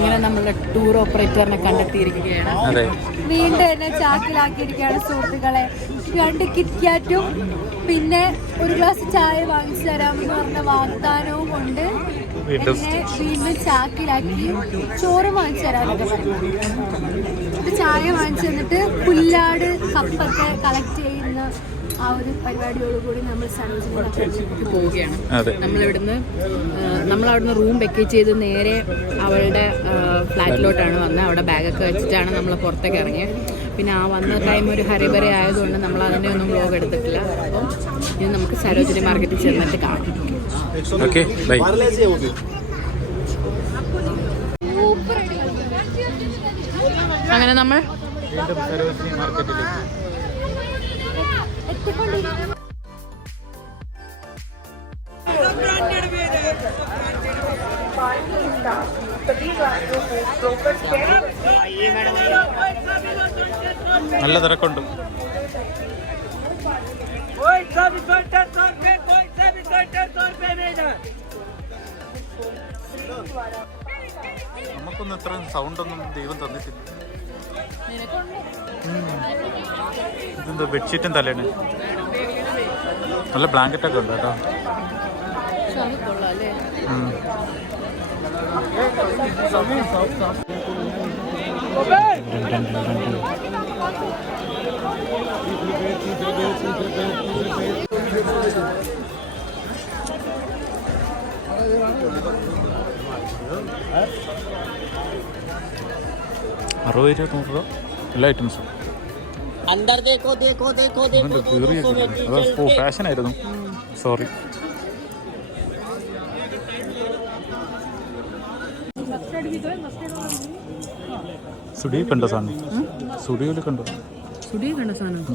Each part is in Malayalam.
അങ്ങനെ നമ്മളെ ടൂർ ഓപ്പറേറ്ററിനെ കണ്ടെത്തിയിരിക്കുകയാണ്. വീണ്ടും എന്നെ ചാക്കിലാക്കിയിരിക്കുകയാണ് സുഹൃത്തുക്കളെ. 2 കിറ്റ്കാറ്റും പിന്നെ ഒരു ഗ്ലാസ് ചായ വാങ്ങിച്ചു തരാമെന്ന് പറഞ്ഞ വാഗ്ദാനവും കൊണ്ട് എന്നെ വീണ്ടും ചാക്കിലാക്കി ചോറ് വാങ്ങിച്ചു തരാമെന്നൊക്കെ പറഞ്ഞു. ഇത് ചായ വാങ്ങിച്ചു തന്നിട്ട് പുല്ലാട് കപ്പൊക്കെ കളക്ട് ചെയ്യുന്ന ആ ഒരു പരിപാടിയോടുകൂടി നമ്മൾ സരോജിനി പോവുകയാണ്. നമ്മളവിടുന്ന് റൂം വെക്കേറ്റ് ചെയ്ത് നേരെ അവളുടെ ഫ്ലാറ്റിലോട്ടാണ് വന്നത്. അവിടെ ബാഗൊക്കെ വെച്ചിട്ടാണ് നമ്മൾ പുറത്തേക്ക് ഇറങ്ങിയത്. പിന്നെ ആ വന്ന ടൈം ഒരു ഹരിബറി ആയതുകൊണ്ട് നമ്മൾ അതിൻ്റെ ഒന്നും വ്ലോഗ് എടുത്തിട്ടില്ല. അപ്പം ഇത് നമുക്ക് സരോജിനി മാർക്കറ്റിൽ ചെന്നിട്ട് കാണാം. അങ്ങനെ നമ്മൾ സരോജിനി മാർക്കറ്റിലേക്ക് നല്ല തിരക്കുണ്ട്. നമുക്കൊന്നും ഇത്രയും സൗണ്ടൊന്നും ദൈവം തന്നിട്ടില്ല. ഇതെന്താ ബെഡ്ഷീറ്റും തലേണ്. നല്ല ബ്ലാങ്കറ്റൊക്കെ ഉണ്ട് കേട്ടോ. ₹60 എല്ലാ ഐറ്റംസും. ഫാഷനായിരുന്നു. സോറി. സുഡിയോ കണ്ട സാധനം. സുഡിയോയിൽ കണ്ടോ? സുഡിയോ കണ്ട സാധനം കണ്ടോ?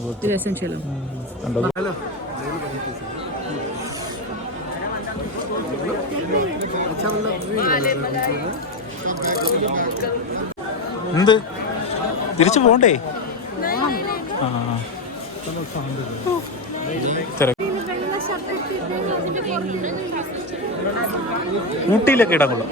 എന്ത് തിരിച്ചു പോണ്ടേ? ഊട്ടിയിലൊക്കെ ഇടാൻ കൊള്ളാം.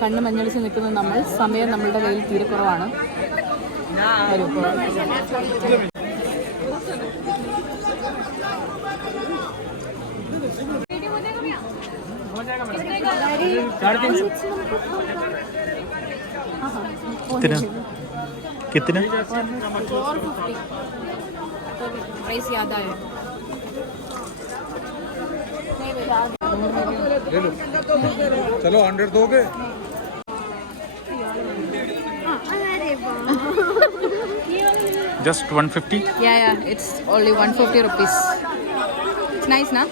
കണ്ണ് മഞ്ഞളിച്ച് നിൽക്കുന്ന നമ്മൾ. സമയം നമ്മളുടെ കയ്യിൽ തീരെ കുറവാണ്. कितने प्राइस याद आया? चलो 100 दोगे? Just 150? Yeah, it's only 150 rupees. It's nice, na?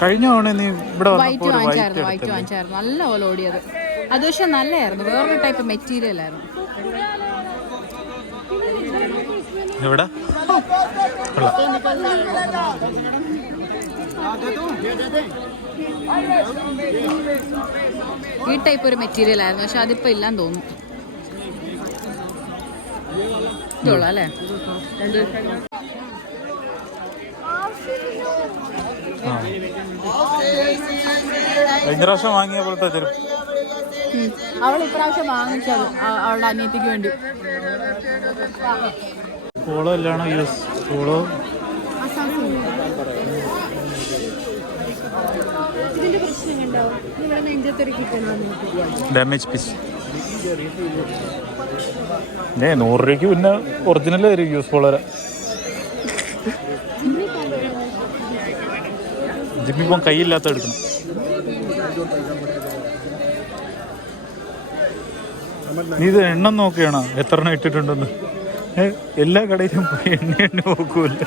കഴിഞ്ഞ തവണ നീ ഇവിടെ വൈറ്റ് വാങ്ങിച്ചായിരുന്നു. നല്ല പോലെ ഓടിയത്. അത് പക്ഷെ നല്ലതായിരുന്നു. വേറൊരു ടൈപ്പ് മെറ്റീരിയൽ ആയിരുന്നു. എവിടെ ഈ ടൈപ്പ് ഒരു മെറ്റീരിയൽ ആയിരുന്നു. പക്ഷെ അതിപ്പോ ഇല്ലാന്ന് തോന്നുന്നു. ഇതോളാം അല്ലേ? കഴിഞ്ഞ പ്രാവശ്യം വാങ്ങിയ പോലത്തെ ചെരുപ്പ് അവൾ ഇപ്രാവശ്യം വാങ്ങിച്ചത് അവളുടെ അനിയത്തിക്ക് വേണ്ടി. പോളോ അല്ലാണോ യൂസ്? Polo damage piece. 100 രൂപയ്ക്ക് പിന്നെ ഒറിജിനൽ വരും. യൂസ്ഫുൾ വരെ. ജിമ്മിപ്പം കൈയില്ലാത്ത എടുക്കണം. നീ ഇത് എണ്ണം നോക്കുകയാണോ എത്ര എണ്ണം ഇട്ടിട്ടുണ്ടെന്ന്? എല്ലാ കടയിലും പോയി എണ്ണ നോക്കൂല്ല.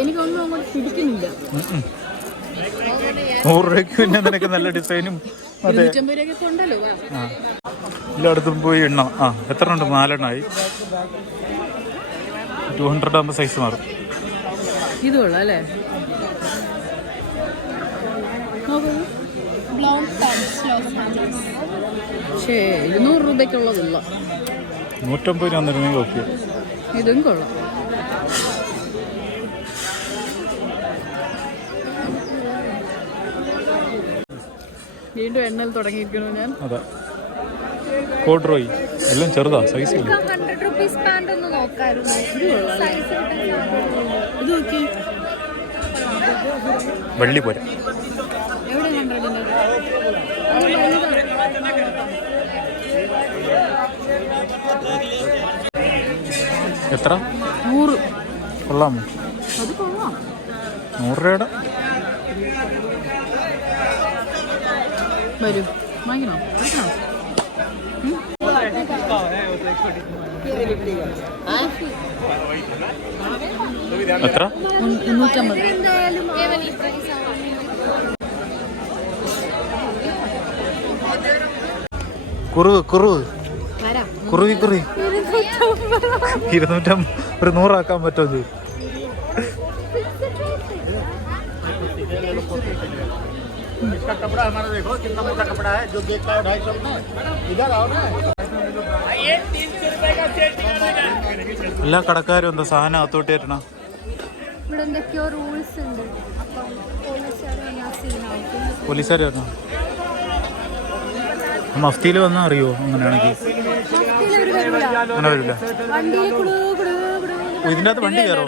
എനിക്കൊന്നും അങ്ങോട്ട് പിടിക്കുന്നില്ല. 100 രൂപയ്ക്ക് പിന്നെ നിനക്ക് നല്ല ഡിസൈനും എല്ലായിടത്തും പോയി എണ്ണ. എത്ര ഉണ്ട്? 4 എണ്ണമായി. 200 ആകുമ്പോൾ സൈസ് മാറും. ഇത് കൊള്ളാം അല്ലേ? പക്ഷേ 200 രൂപയ്ക്കുള്ളതല്ല. 150 രൂപ തന്നിരുന്നെങ്കിൽ ഓക്കെ. ഇതും കൊള്ളാം. വീണ്ടും എണ്ണൽ തുടങ്ങിയിരിക്കുന്നു ഞാൻ. അതെ, കോഡ്രോയി എല്ലാം ചെറുതാ, സൈസ് ഇല്ല. 100 റുപ്പീസ് പാൻറ് ഒന്ന് നോക്കായിരുന്നു. ഇത് നോക്കി, വള്ളി പോരാ. എവിടെ 100-ന്റെ? എത്ര? 100. കൊള്ളാമോ? അത് കൊള്ളാം. 100 രൂപയുടെ വരൂ, വാങ്ങിക്കണോ? വാങ്ങിക്കണോ? എത്ര? 350. എന്തായാലും കുറുവ് കുറുവ് വരാം. കുറുവി കുറുവി 250. ഒരു 100 ആക്കാൻ പറ്റുമോ? इसका कपड़ा हमारा देखो कितना मोटा कपड़ा है, जो देखता है 250 में. इधर आओ ना. ये 300 रुपए का सेट. എല്ലാ കടക്കാരും എന്താ സാധനം അകത്തോട്ട് തരണം. ഇവിടെ എന്തൊക്കെയോ റൂൾസ് ഉണ്ട്. അപ്പം പോലീസുകാർ വരണോ? മഫ്തിയിൽ വന്നാൽ അറിയുമോ? അങ്ങനെയാണെങ്കിൽ അങ്ങനെ വരില്ല. ഇതിൻ്റെ അകത്ത് വണ്ടി കയറോ?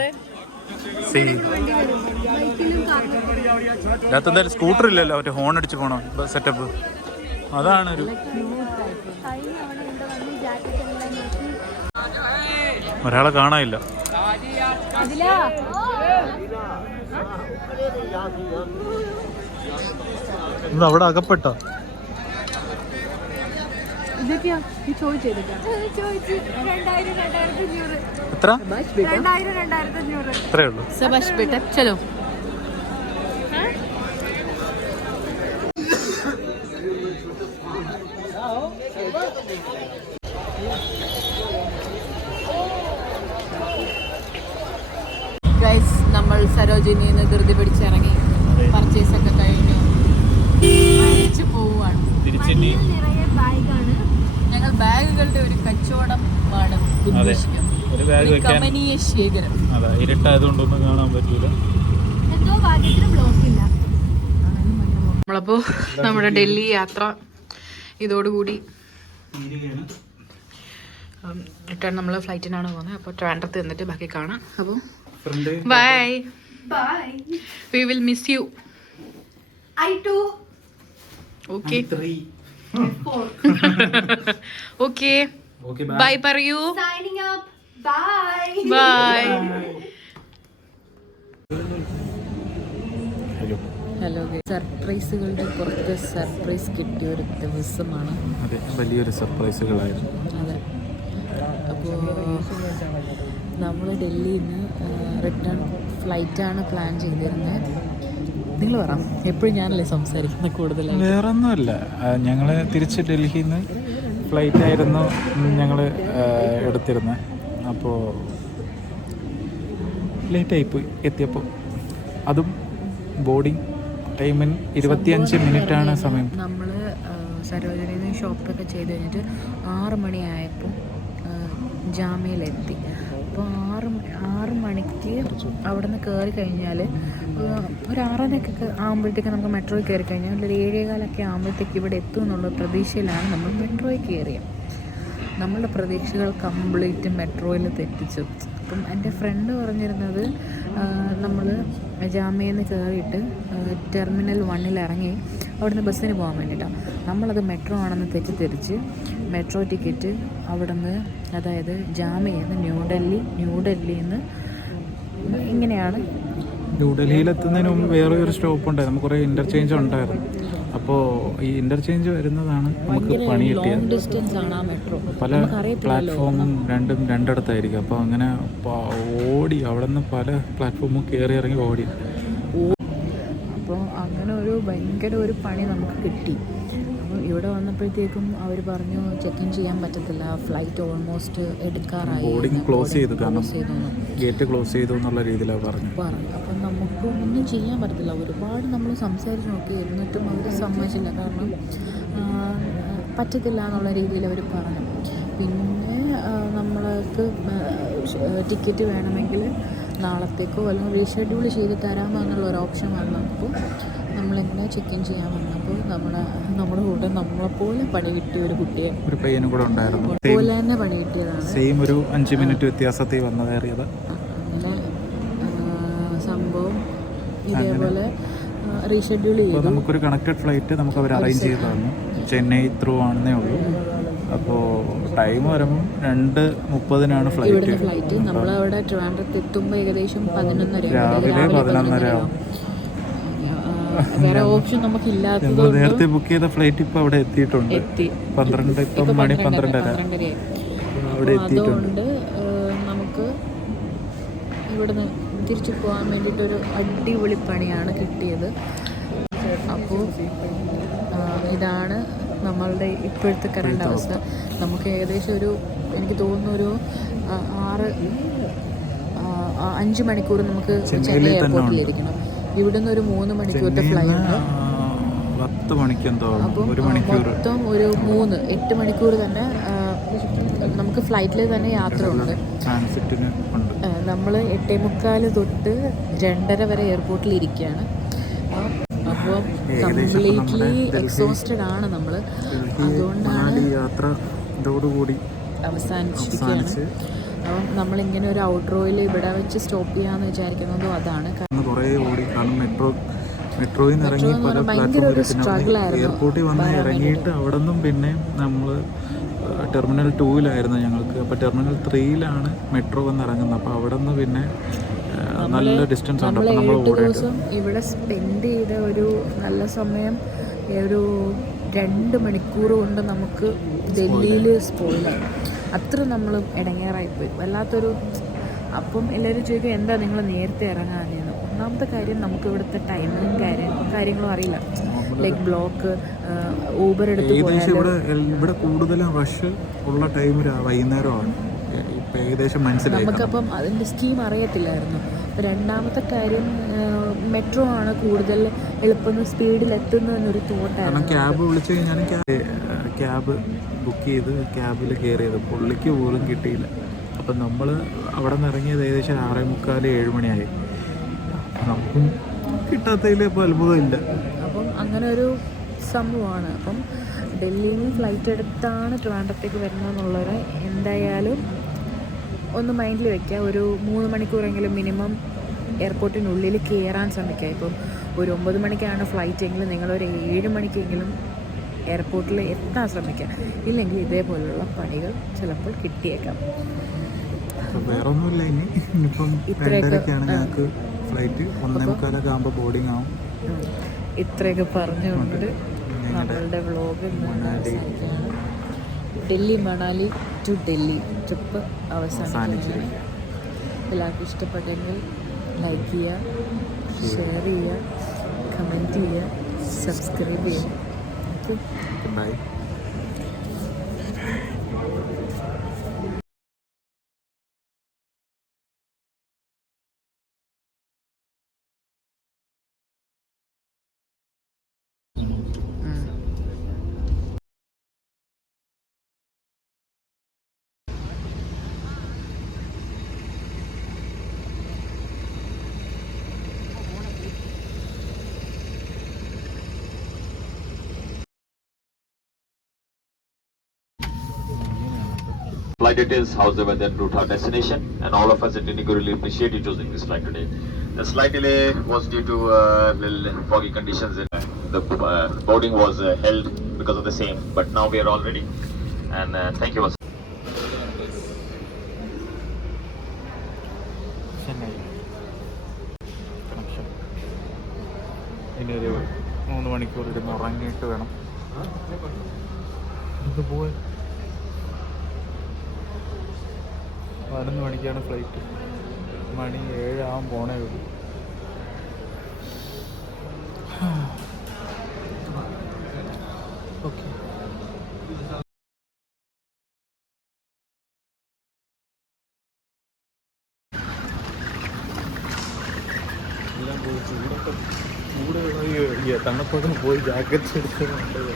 ഇതിനകത്ത് എന്തായാലും സ്കൂട്ടർ ഇല്ലല്ലോ, മറ്റേ ഹോൺ അടിച്ച് പോണോ സെറ്റപ്പ്. അതാണ് ഒരു ഒരാളെ കാണാനില്ല. ഇന്ന് അവിടെ അകപ്പെട്ട ഇതൊക്കെയാ ഈ ചോദിച്ചത്. എത്ര? 2000-2500. അത്രേ ഉള്ളൂ. സബാഷ് ബേട്ട, ചലോ. ഗൈസ്, നമ്മൾ സരോജിനിയിൽ നിന്ന് ധൃതി പിടിച്ചിറങ്ങി. പർച്ചേസ് ഒക്കെ കഴിഞ്ഞു, തിരിച്ചു പോവുകയാണ്. തിരിച്ചിനി നിറയെ ബാഗാണ്. ഞങ്ങൾ ബാഗുകളുടെ ഒരു കച്ചവടമാണ് ഉദ്ദേശിക്കുന്നത്. ഒരു ബാഗ് വെക്കാൻ കമനീയ ശേഖരം. അതാ, ഇരുട്ടായതുകൊണ്ടൊന്നും കാണാൻ പറ്റൂല. എന്തോ ഭാഗ്യത്തിന് ബ്ലോക്ക് ഇല്ല. നമ്മളപ്പോൾ നമ്മുടെ ഡൽഹി യാത്ര ഇതോടുകൂടി റിട്ടേൺ നമ്മൾ ഫ്ലൈറ്റിനാണ് പോകുന്നത്. അപ്പോൾ ട്രിവാൻഡ്രത്ത് നിന്നിട്ട് ബാക്കി കാണാം. അപ്പോൾ bye bye. We will miss you. I too. Okay okay bye പറയൂ. Signing up. Bye. Bye. Hello, സർപ്രൈസുകളുടെ പുറത്ത് സർപ്രൈസ് കിട്ടിയ ഒരു ദിവസമാണ്. അതെ, വലിയൊരു സർപ്രൈസുകളായിരുന്നു. അതെ, അപ്പോൾ നമ്മൾ ഡൽഹിയിൽ നിന്ന് റിട്ടേൺ ഫ്ലൈറ്റാണ് പ്ലാൻ ചെയ്തിരുന്നത്. നിങ്ങൾ പറ, എപ്പോഴും ഞാനല്ലേ സംസാരിക്കുന്നത് കൂടുതലായി. വേറെ ഒന്നുമല്ല, ഞങ്ങൾ തിരിച്ച് ഡൽഹിയിൽ നിന്ന് ഫ്ലൈറ്റായിരുന്നു ഞങ്ങൾ എടുത്തിരുന്നത്. അപ്പോൾ ലേറ്റായിപ്പോയി എത്തിയപ്പോൾ. അതും ബോർഡിങ് ടൈമിന് 25 മിനിറ്റാണ് സമയം. നമ്മൾ സരോജിനിയിൽ നിന്ന് ഷോപ്പൊക്കെ ചെയ്ത് കഴിഞ്ഞിട്ട് 6 മണിയായപ്പോൾ ജാമ്യയിലെത്തി. അപ്പോൾ 6 മണിക്ക് അവിടെ നിന്ന് കയറി കഴിഞ്ഞാൽ ഒരു 6:30 ആകുമ്പോഴത്തേക്ക് നമുക്ക് മെട്രോയിൽ കയറി കഴിഞ്ഞാൽ ഒരു 7:15 ആകുമ്പോഴത്തേക്ക് ഇവിടെ എത്തും എന്നുള്ള പ്രതീക്ഷയിലാണ് നമ്മൾ മെട്രോയിൽ കയറിയത്. നമ്മളുടെ പ്രതീക്ഷകൾ കംപ്ലീറ്റ് മെട്രോയിൽ തെറ്റിച്ചു. അപ്പം എൻ്റെ ഫ്രണ്ട് പറഞ്ഞിരുന്നത് നമ്മൾ ജാമ്യയിൽ നിന്ന് കയറിയിട്ട് ടെർമിനൽ 1 ഇറങ്ങി അവിടുന്ന് ബസ്സിന് പോകാൻ വേണ്ടിയിട്ടാണ്. നമ്മളത് മെട്രോ ആണെന്ന് തെറ്റിദ്ധരിച്ച് മെട്രോ ടിക്കറ്റ് അവിടെ നിന്ന്, അതായത് ജാമ്യയിൽ നിന്ന് ന്യൂഡൽഹിയിൽ നിന്ന് ഇങ്ങനെയാണ്. ന്യൂഡൽഹിയിലെത്തുന്നതിന് മുമ്പ് വേറെ ഒരു സ്റ്റോപ്പ് ഉണ്ടായിരുന്നു. നമുക്ക് കുറേ ഇൻ്റർചേഞ്ച് ഉണ്ടായിരുന്നു. അപ്പോൾ ഈ ഇൻ്റർചേഞ്ച് വരുന്നതാണ് നമുക്ക് പണി കിട്ടിയത്. ഡിസ്റ്റൻസ് ആണ് ആ മെട്രോ. പല പ്ലാറ്റ്ഫോമും രണ്ടിടത്തായിരിക്കും. അപ്പോൾ അങ്ങനെ ഓടി അവിടെ നിന്ന് പല പ്ലാറ്റ്ഫോമും കയറി ഇറങ്ങി ഓടി. അപ്പോൾ അങ്ങനെ ഒരു ഭയങ്കര ഒരു പണി നമുക്ക് കിട്ടി. അപ്പോൾ ഇവിടെ വന്നപ്പോഴത്തേക്കും അവർ പറഞ്ഞു ചെക്ക് ഇൻ ചെയ്യാൻ പറ്റത്തില്ല, ഫ്ലൈറ്റ് ഓൾമോസ്റ്റ് എടുക്കാറായി, ബോർഡിങ് ക്ലോസ് ചെയ്തു, കാരണം ചെയ്തു ഗേറ്റ് ക്ലോസ് ചെയ്തു എന്നുള്ള രീതിയിലാണ് പറഞ്ഞു. അപ്പം നമുക്ക് ഒന്നും ചെയ്യാൻ പറ്റത്തില്ല. ഒരുപാട് നമ്മൾ സംസാരിച്ച് നോക്കി, എന്നിട്ടും അവർ സമ്മതിച്ചില്ല. കാരണം പറ്റത്തില്ല എന്നുള്ള രീതിയിൽ അവർ പറഞ്ഞു. പിന്നെ നമ്മൾക്ക് ടിക്കറ്റ് വേണമെങ്കിൽ നാളത്തേക്കോ അല്ലെങ്കിൽ റീഷെഡ്യൂൾ ചെയ്ത് തരാമോ എന്നുള്ള ഒരു ഓപ്ഷൻ വന്നപ്പോൾ നമ്മളിങ്ങനെ ചെക്ക് ഇൻ ചെയ്യാൻ വന്നപ്പോൾ നമ്മുടെ കൂടെ നമ്മളെപ്പോലെ പണി കിട്ടിയ ഒരു കുട്ടിയെ, ഒരു പയ്യനും കൂടെ ഉണ്ടായിരുന്നു, പോലെ തന്നെ പണി കിട്ടിയതാണ്. സെയിം ഒരു 5 മിനിറ്റ് വ്യത്യാസത്തിൽ വന്നതേറിയത്. അങ്ങനെ സംഭവം ഇതേപോലെ റീഷെഡ്യൂൾ ചെയ്തു. നമുക്കൊരു കണക്റ്റഡ് ഫ്ലൈറ്റ് നമുക്ക് അവർ അറേഞ്ച് ചെയ്ത് തന്നു. ചെന്നൈ ത്രൂ ആണെന്നേ ഉള്ളൂ. അപ്പോൾ ടൈം വരുമ്പോൾ 2:30 ഫ്ലൈറ്റ്. നമ്മളവിടെ ട്രിവാൻഡ്രത്ത് എത്തുമ്പോൾ ഏകദേശം 11:30 രാവിലെ 11:30 ആവും. വേറെ ഓപ്ഷൻ നമുക്ക് ഇല്ലാത്തത് നേരത്തെ ബുക്ക് ചെയ്ത ഫ്ലൈറ്റ് ഇപ്പോൾ അവിടെ എത്തിയിട്ടുണ്ട്. 12:00 അവിടെ എത്തിയിട്ടുണ്ട്. അതുകൊണ്ട് നമുക്ക് ഇവിടുന്ന് തിരിച്ചു പോകാൻ വേണ്ടിയിട്ടൊരു അടിപൊളി പണിയാണ് കിട്ടിയത്. അപ്പോൾ ഇതാണ് നമ്മളുടെ ഇപ്പോഴത്തെ കറണ്ട് അവസ്ഥ. നമുക്ക് ഏകദേശം എനിക്ക് തോന്നുന്നു ഒരു 5 മണിക്കൂർ നമുക്ക് ചെന്നൈ എയർപോർട്ടിലിരിക്കണം. ഇവിടുന്ന് ഒരു 3 മണിക്കൂറത്തെ ഫ്ലൈറ്റ്, 10 മണിക്കെന്തോ. അപ്പം മൊത്തം ഒരു 8 മണിക്കൂർ തന്നെ നമുക്ക് ഫ്ലൈറ്റിൽ തന്നെ യാത്ര ഉണ്ട്. നമ്മൾ 8:45 തൊട്ട് 2:30 വരെ എയർപോർട്ടിൽ ഇരിക്കുകയാണ്. അപ്പോൾ കംപ്ലീറ്റ്ലി എക്സോസ്റ്റഡ് ആണ് നമ്മൾ. അതുകൊണ്ടാണ് യാത്ര ഇതോടുകൂടി അവസാനിച്ചിരിക്കുകയാണ്. അപ്പം നമ്മളിങ്ങനെ ഒരു ഔട്ട്റോയിൽ ഇവിടെ വെച്ച് സ്റ്റോപ്പ് ചെയ്യാമെന്ന് വിചാരിക്കുന്നതും അതാണ്. കുറേ ഓടി, കാരണം മെട്രോയിൽ നിന്ന് ഇറങ്ങി പല പ്ലാറ്റ്ഫോമിൽ എയർപോർട്ടിൽ വന്ന് ഇറങ്ങിയിട്ട് അവിടെ നിന്നും പിന്നെ നമ്മൾ ടെർമിനൽ 2-ലായിരുന്നു ഞങ്ങൾക്ക്. അപ്പോൾ ടെർമിനൽ 3-ലാണ് മെട്രോ വന്ന് ഇറങ്ങുന്നത്. അപ്പോൾ അവിടെ നിന്ന് പിന്നെ നല്ല ഡിസ്റ്റൻസ് ഉണ്ട്. അപ്പോൾ നമ്മൾ 7 ദിവസം ഇവിടെ സ്പെൻഡ് ചെയ്ത ഒരു നല്ല സമയം ഒരു 2 മണിക്കൂർ കൊണ്ട് നമുക്ക് ഡൽഹിയിൽ സ്പോയിലായി. അത്ര നമ്മൾ ഇടങ്ങേറായിപ്പോയി, വല്ലാത്തൊരു. അപ്പം എല്ലാവരും ചോദിക്കും എന്താ നിങ്ങൾ നേരത്തെ ഇറങ്ങാനെന്ന്. ഒന്നാമത്തെ കാര്യം നമുക്ക് ഇവിടുത്തെ ടൈമിങ് കാര്യങ്ങളും അറിയില്ല. ലൈക്ക് ബ്ലോക്ക്, ഊബർ എടുത്ത് ഇവിടെ കൂടുതലും റഷ് ഉള്ള ടൈം വൈകുന്നേരമാണ്. ഏകദേശം മനസ്സിലായി. നമുക്കപ്പം അതിൻ്റെ സ്കീം അറിയത്തില്ലായിരുന്നു. രണ്ടാമത്തെ കാര്യം മെട്രോ ആണ് കൂടുതൽ എളുപ്പം സ്പീഡിൽ എത്തുന്നു എന്നൊരു തോട്ടായിരുന്നു. ക്യാബ് വിളിച്ചു കഴിഞ്ഞാൽ ക്യാബ് ബുക്ക് ചെയ്ത് ക്യാബിൽ കയറിയത് പുള്ളിക്ക് പോലും കിട്ടിയില്ല. അപ്പം നമ്മൾ അവിടെ നിന്ന് ഇറങ്ങിയത് ഏകദേശം 6:45-7 മണിയായി. നമുക്കും കിട്ടാത്തതിൽ ഇപ്പോൾ അത്ഭുതമില്ല. അപ്പം അങ്ങനെ ഒരു സംഭവമാണ്. അപ്പം ഡൽഹിയിൽ നിന്ന് ഫ്ലൈറ്റ് എടുത്താണ് ട്രിവാൻഡ്രത്തേക്ക് വരുന്നതെന്നുള്ളത് എന്തായാലും ഒന്ന് മൈൻഡിൽ വയ്ക്കുക. ഒരു 3 മണിക്കൂറെങ്കിലും മിനിമം എയർപോർട്ടിനുള്ളിൽ കയറാൻ ശ്രമിക്കുക. ഇപ്പം ഒരു 9 മണിക്കാണ് ഫ്ലൈറ്റ് എങ്കിലും നിങ്ങളൊരു 7 മണിക്കെങ്കിലും എയർപോർട്ടിൽ എത്താൻ ശ്രമിക്കുക. ഇല്ലെങ്കിൽ ഇതേപോലുള്ള പണികൾ ചിലപ്പോൾ കിട്ടിയേക്കാം. വേറെ ഒന്നുമില്ല. ഇനിയിപ്പം 2:30-ക്കാണ് ഞങ്ങൾക്ക് ഫ്ലൈറ്റ്. 1:45 ആകുമ്പോൾ ബോർഡിംഗ് ആവും. ഇത്രയൊക്കെ പറഞ്ഞുകൊണ്ട് നമ്മളുടെ വ്ളോഗ് അവസാനിക്കുകയാണ്. ഡൽഹി മണാലി ടു ഡൽഹി ട്രിപ്പ് അവസാനിക്കുകയാണ്. എല്ലാവർക്കും ഇഷ്ടപ്പെട്ടെങ്കിൽ ലൈക്ക് ചെയ്യുക, ഷെയർ ചെയ്യുക, കമൻറ്റ് ചെയ്യുക, സബ്സ്ക്രൈബ് ചെയ്യുക. By. Flight details, how's the weather, route, our destination, and all of us at Indigo really appreciate you choosing this flight today. The slight delay was due to little foggy conditions. The boarding was held because of the same, but now we are all ready. And thank you once. ഇനി ഒരു 3 മണിക്കൂർ ഇരുന്ന് ഉറങ്ങിയിട്ട് വേണം ഇത് പോയി. 11 മണിക്കാണ് ഫ്ലൈറ്റ്. മണി 7 ആവാൻ പോണേ ഉള്ളൂ. ഓക്കെ. തണുപ്പൊക്കെ പോയി ജാക്കറ്റ് എടുക്കുന്നുണ്ട്.